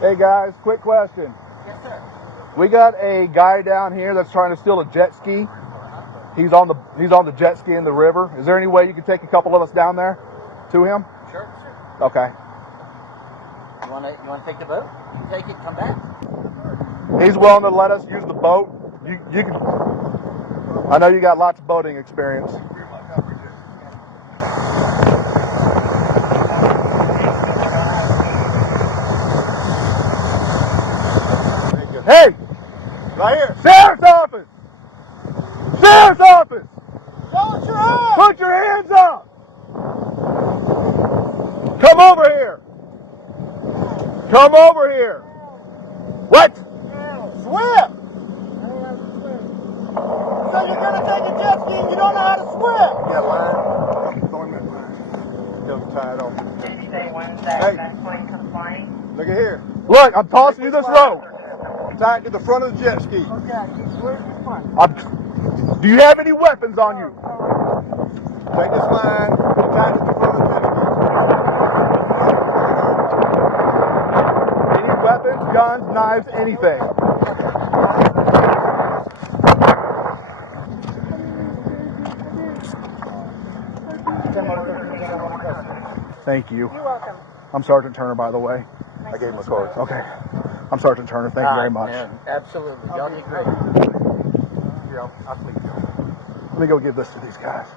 Hey guys, quick question. Yes, sir. We got a guy down here that's trying to steal a jet ski. He's on the jet ski in the river. Is there any way you can take a couple of us down there to him? Sure. Okay. You wanna take the boat? You can take it, come back. He's willing to let us use the boat. You can. I know you got lots of boating experience. Hey! Right here. Sheriff's office! Sheriff's office! Show us your hands! Put your hands up! Come over here! Come over here! What? Swim! So you're gonna take a jet ski and you don't know how to swim? Yeah, line. Throw him in line. Just tie it on. Hey, look at here. Look, I'm tossing you this rope. Tie it to the front of the jet ski. Okay, where's the front? Do you have any weapons on you? Take this line, tie it to the front of the jet ski. Any weapons, guns, knives, anything? Thank you. You're welcome. I'm Sergeant Turner, by the way. I gave him a card. Okay. I'm Sergeant Turner. Thank you very much. Man, absolutely. Y'all did great. Yeah, I'll sleep. Let me go give this to these guys.